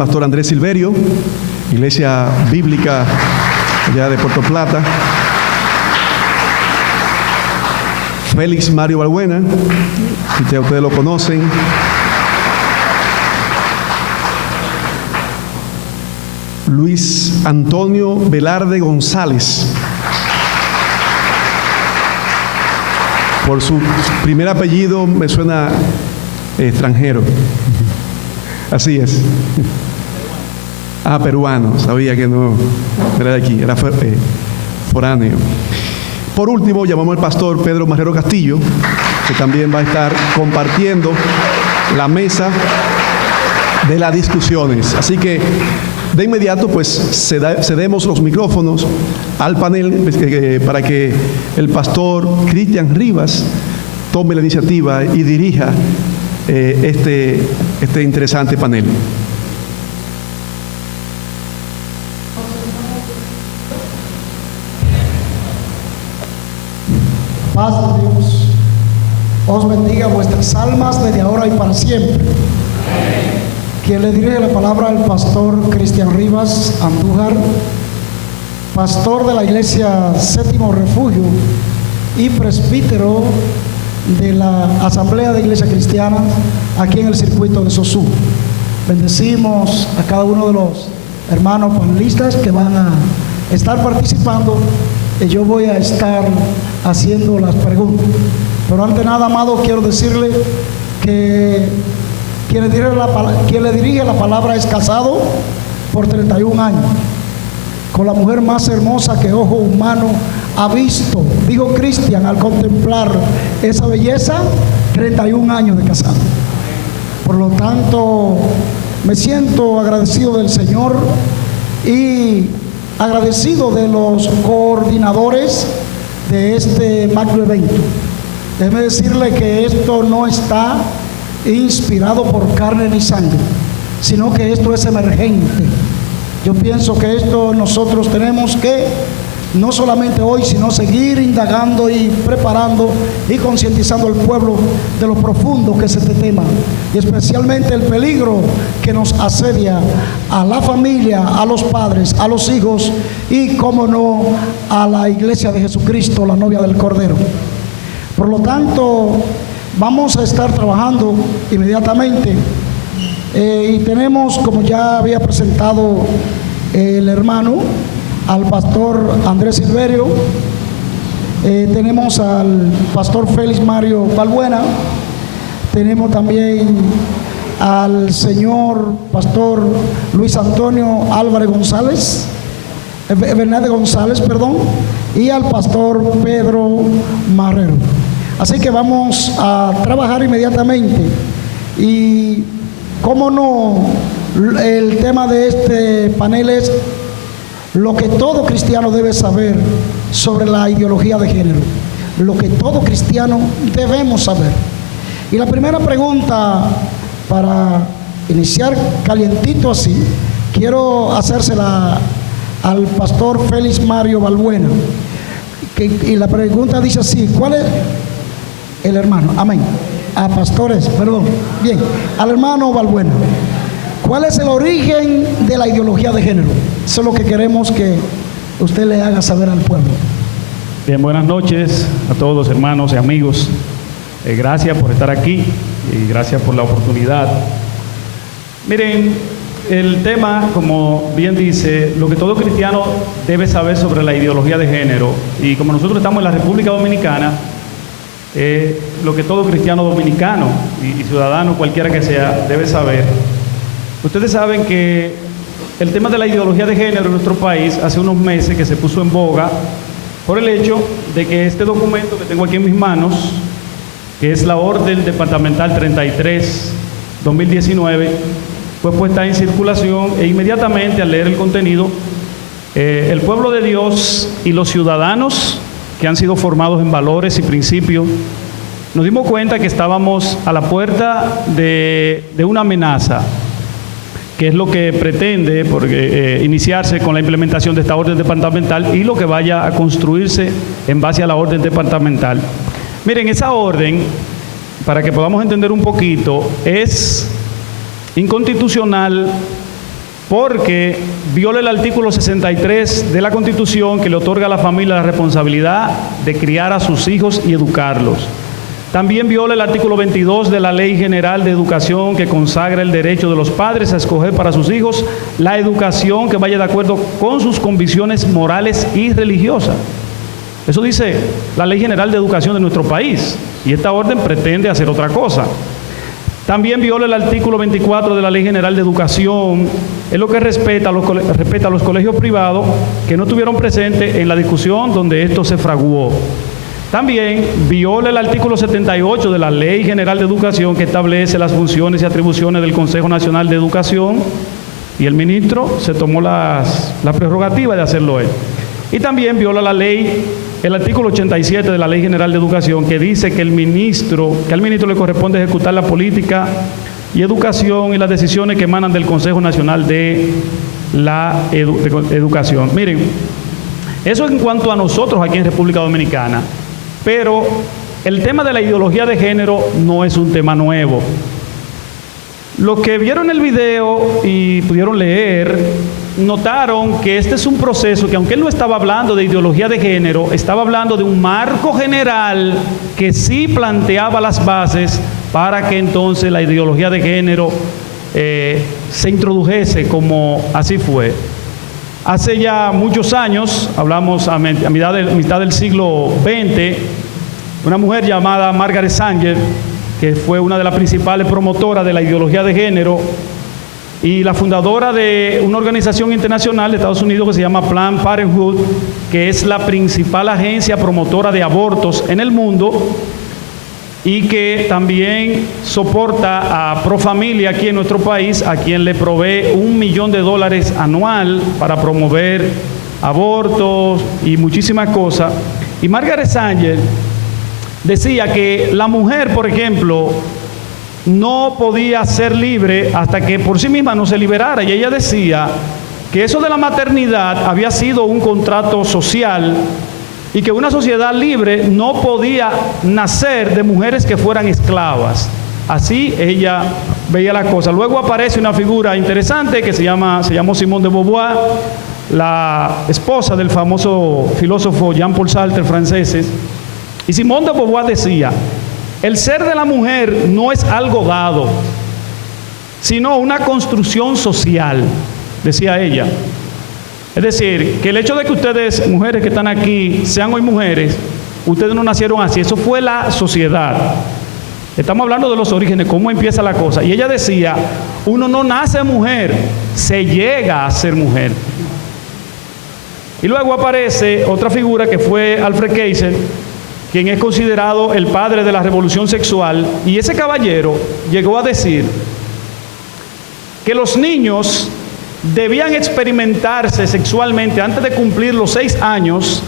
Pastor Andrés Silverio, Iglesia Bíblica allá de Puerto Plata. Félix Mario Balbuena, si ustedes lo conocen. Luis Antonio Velarde González. Por su primer apellido me suena extranjero. Así es. Peruano. Sabía que no era de aquí, era foráneo. Por último, llamamos al pastor Pedro Marrero Castillo, que también va a estar compartiendo la mesa de las discusiones. Así que de inmediato, pues, cedemos los micrófonos al panel para que el pastor Cristian Rivas tome la iniciativa y dirija este interesante panel. Paz de Dios os bendiga vuestras almas desde ahora y para siempre. Quien le dirige la palabra al pastor Cristian Rivas Andújar, pastor de la Iglesia Séptimo Refugio y presbítero de la Asamblea de Iglesia Cristiana aquí en el circuito de Sosúa. Bendecimos a cada uno de los hermanos panelistas que van a estar participando. Yo voy a estar haciendo las preguntas. Pero antes nada, amado, quiero decirle que quien le dirige la palabra es casado por 31 años con la mujer más hermosa que ojo humano ha visto, dijo Cristian al contemplar esa belleza. 31 años de casado. Por lo tanto, me siento agradecido del Señor y agradecido de los coordinadores de este magno evento. Déjeme decirle que esto no está inspirado por carne ni sangre, sino que esto es emergente. Yo pienso que esto nosotros tenemos que no solamente hoy, sino seguir indagando y preparando y concientizando al pueblo de lo profundo que es este tema, y especialmente el peligro que nos asedia a la familia, a los padres, a los hijos y, cómo no, a la iglesia de Jesucristo, la novia del Cordero. Por lo tanto, vamos a estar trabajando inmediatamente y tenemos, como ya había presentado el hermano, al pastor Andrés Silverio, tenemos al pastor Félix Mario Balbuena, tenemos también al señor pastor Luis Antonio Álvarez González, Fernández González, perdón, y al pastor Pedro Marrero. Así que vamos a trabajar inmediatamente. Y cómo no, el tema de este panel es lo que todo cristiano debe saber sobre la ideología de género. Lo que todo cristiano debemos saber. Y la primera pregunta, para iniciar calientito así, quiero hacérsela al pastor Félix Mario Balbuena. Y la pregunta dice así: ¿cuál es el hermano? Amén. A pastores, perdón. Bien, al hermano Balbuena, ¿cuál es el origen de la ideología de género? Eso es lo que queremos que usted le haga saber al pueblo. Bien, buenas noches a todos, hermanos y amigos. Gracias por estar aquí y gracias por la oportunidad. Miren, el tema, como bien dice, lo que todo cristiano debe saber sobre la ideología de género, y como nosotros estamos en la República Dominicana, lo que todo cristiano dominicano y ciudadano cualquiera que sea debe saber. Ustedes saben que el tema de la ideología de género en nuestro país hace unos meses que se puso en boga por el hecho de que este documento que tengo aquí en mis manos, que es la Orden Departamental 33/2019, fue puesta en circulación, e inmediatamente al leer el contenido, el pueblo de Dios y los ciudadanos que han sido formados en valores y principios, nos dimos cuenta que estábamos a la puerta de una amenaza, que es lo que pretende iniciarse con la implementación de esta orden departamental y lo que vaya a construirse en base a la orden departamental. Miren, esa orden, para que podamos entender un poquito, es inconstitucional porque viola el artículo 63 de la Constitución, que le otorga a la familia la responsabilidad de criar a sus hijos y educarlos. También viola el artículo 22 de la Ley General de Educación, que consagra el derecho de los padres a escoger para sus hijos la educación que vaya de acuerdo con sus convicciones morales y religiosas. Eso dice la Ley General de Educación de nuestro país, y esta orden pretende hacer otra cosa. También viola el artículo 24 de la Ley General de Educación, en lo que respeta a los colegios privados que no estuvieron presentes en la discusión donde esto se fraguó. También viola el artículo 78 de la Ley General de Educación, que establece las funciones y atribuciones del Consejo Nacional de Educación, y el ministro se tomó la prerrogativa de hacerlo él. Y también viola el artículo 87 de la Ley General de Educación, que dice que al ministro le corresponde ejecutar la política y educación y las decisiones que emanan del Consejo Nacional de Educación. Miren, eso en cuanto a nosotros aquí en República Dominicana, pero el tema de la ideología de género no es un tema nuevo. Los que vieron el video y pudieron leer, notaron que este es un proceso que, aunque él no estaba hablando de ideología de género, estaba hablando de un marco general que sí planteaba las bases para que entonces la ideología de género se introdujese, como así fue. Hace ya muchos años, hablamos a mitad del siglo XX, una mujer llamada Margaret Sanger, que fue una de las principales promotoras de la ideología de género y la fundadora de una organización internacional de Estados Unidos que se llama Planned Parenthood, que es la principal agencia promotora de abortos en el mundo y que también soporta a Profamilia aquí en nuestro país, a quien le provee $1 millón anual para promover abortos y muchísimas cosas. Y Margaret Sanger decía que la mujer, por ejemplo, no podía ser libre hasta que por sí misma no se liberara. Y ella decía que eso de la maternidad había sido un contrato social y que una sociedad libre no podía nacer de mujeres que fueran esclavas. Así ella veía la cosa. Luego aparece una figura interesante que se llamó Simone de Beauvoir, la esposa del famoso filósofo Jean-Paul Sartre, franceses. Y Simone de Beauvoir decía: el ser de la mujer no es algo dado, sino una construcción social, decía ella. Es decir, que el hecho de que ustedes, mujeres que están aquí, sean hoy mujeres, ustedes no nacieron así, eso fue la sociedad. Estamos hablando de los orígenes, cómo empieza la cosa. Y ella decía, uno no nace mujer, se llega a ser mujer. Y luego aparece otra figura que fue Alfred Kaiser, quien es considerado el padre de la revolución sexual, y ese caballero llegó a decir que los niños debían experimentarse sexualmente antes de cumplir los 6 años,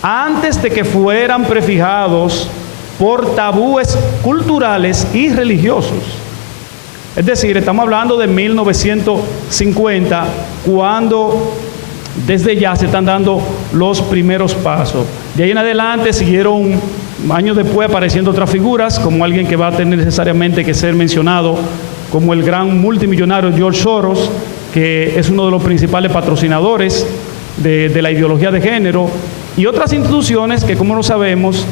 antes de que fueran prefijados por tabúes culturales y religiosos. Es decir, estamos hablando de 1950, cuando desde ya se están dando los primeros pasos. De ahí en adelante siguieron, años después, apareciendo otras figuras, como alguien que va a tener necesariamente que ser mencionado, como el gran multimillonario George Soros, que es uno de los principales patrocinadores de la ideología de género, y otras instituciones que, como lo sabemos,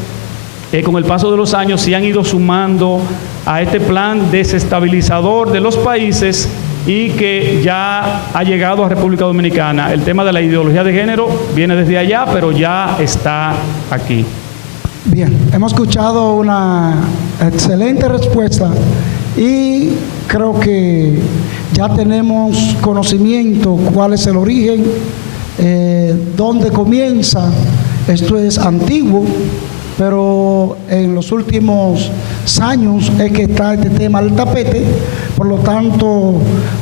con el paso de los años se han ido sumando a este plan desestabilizador de los países y que ya ha llegado a República Dominicana. El tema de la ideología de género viene desde allá, pero ya está aquí. Bien, hemos escuchado una excelente respuesta y creo que ya tenemos conocimiento cuál es el origen, dónde comienza. Esto es antiguo, pero en los últimos años es que está este tema al tapete. Por lo tanto,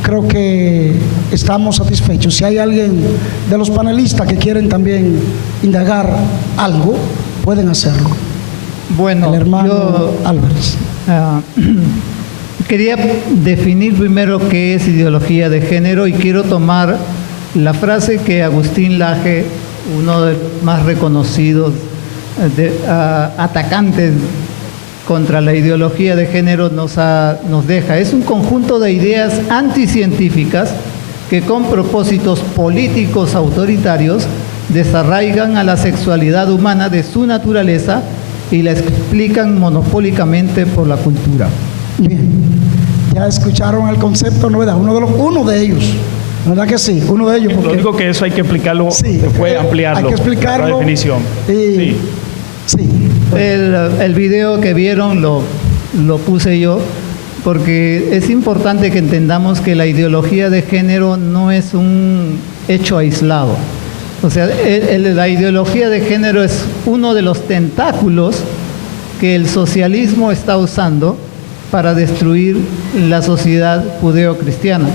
creo que estamos satisfechos. Si hay alguien de los panelistas que quieren también indagar algo, pueden hacerlo. Bueno, el hermano yo Álvarez. Quería definir primero qué es ideología de género y quiero tomar la frase que Agustín Laje, uno de los más reconocidos atacantes contra la ideología de género, nos deja. Es un conjunto de ideas anticientíficas que con propósitos políticos autoritarios desarraigan a la sexualidad humana de su naturaleza y la explican monopólicamente por la cultura. Bien, ya escucharon el concepto, ¿no? Uno de ellos, ¿verdad que sí? Uno de ellos. Lo único que eso hay que explicarlo, Sí, después ampliarlo. hay que explicarlo. La definición. Sí. Sí. El video que vieron lo puse yo porque es importante que entendamos que la ideología de género no es un hecho aislado. O sea, la ideología de género es uno de los tentáculos que el socialismo está usando para destruir la sociedad judeocristiana.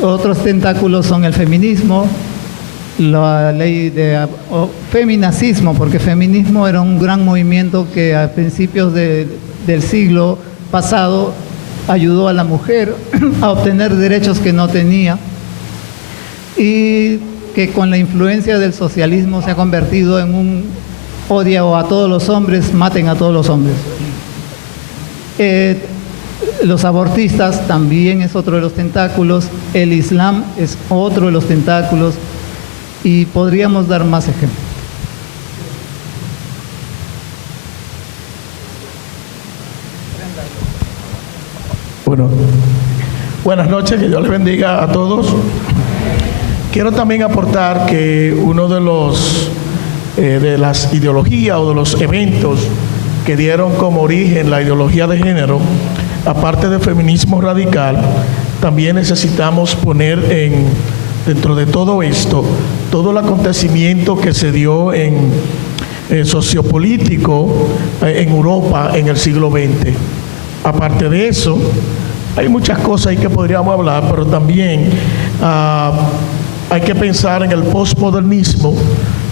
Otros tentáculos son el feminismo, la ley de feminacismo, porque feminismo era un gran movimiento que a principios del siglo pasado ayudó a la mujer a obtener derechos que no tenía, y que con la influencia del socialismo se ha convertido en un odio a todos los hombres, maten a todos los hombres. Los abortistas también es otro de los tentáculos, el Islam es otro de los tentáculos, y podríamos dar más ejemplos. Bueno, buenas noches, que Dios les bendiga a todos. Quiero también aportar que uno de las ideologías o de los eventos que dieron como origen la ideología de género, aparte del feminismo radical, también necesitamos poner dentro de todo esto, todo el acontecimiento que se dio en sociopolítico en Europa en el siglo XX. Aparte de eso, hay muchas cosas ahí que podríamos hablar, pero también hay que pensar en el posmodernismo.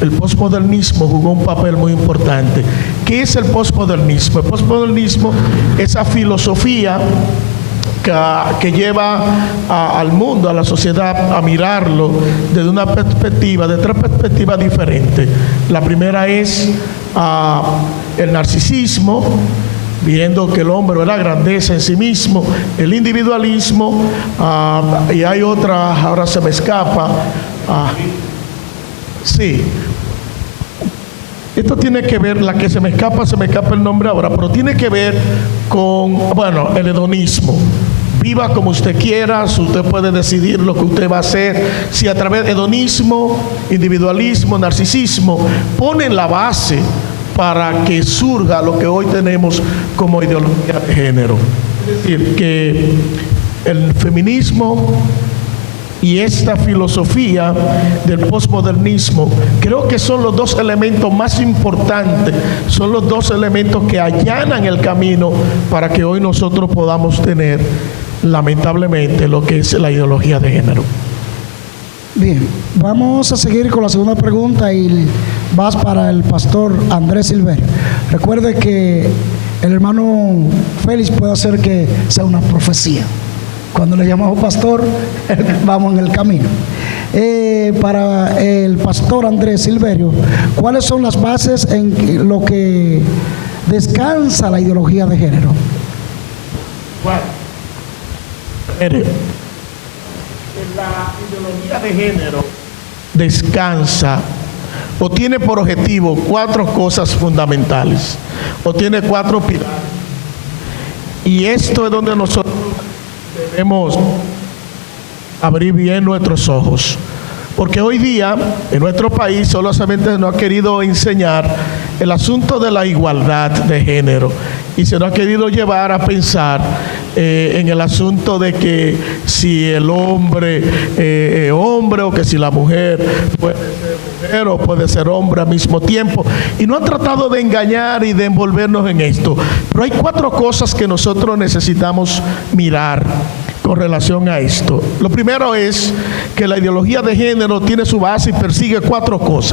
El posmodernismo jugó un papel muy importante. ¿Qué es el posmodernismo? El posmodernismo es esa filosofía que lleva al mundo, a la sociedad, a mirarlo desde una perspectiva, de tres perspectivas diferentes. La primera es el narcisismo, viendo que el hombre es la grandeza en sí mismo, el individualismo, y hay otra, ahora se me escapa. Sí. Esto tiene que ver, la que se me escapa el nombre ahora, pero tiene que ver con, el hedonismo. Viva como usted quiera, usted puede decidir lo que usted va a hacer. Si a través de hedonismo, individualismo, narcisismo, ponen la base para que surja lo que hoy tenemos como ideología de género. Es decir, que el feminismo y esta filosofía del posmodernismo, creo que son los dos elementos más importantes, son los dos elementos que allanan el camino para que hoy nosotros podamos tener, lamentablemente, lo que es la ideología de género. Bien, vamos a seguir con la segunda pregunta y vas para el pastor Andrés Silverio. Recuerde que el hermano Félix puede hacer que sea una profecía. Cuando le llamamos pastor, vamos en el camino. Para el pastor Andrés Silverio, ¿cuáles son las bases en lo que descansa la ideología de género? Bueno, la ideología de género descansa o tiene por objetivo 4 cosas fundamentales, o tiene 4 pilares. Y esto es donde nosotros debemos abrir bien nuestros ojos, porque hoy día en nuestro país solamente nos ha querido enseñar el asunto de la igualdad de género y se nos ha querido llevar a pensar en el asunto de que si el hombre es hombre o que si la mujer puede ser mujer o puede ser hombre al mismo tiempo, y no han tratado de engañar y de envolvernos en esto. Pero hay 4 cosas que nosotros necesitamos mirar con relación a esto. Lo primero es que la ideología de género tiene su base y persigue 4 cosas.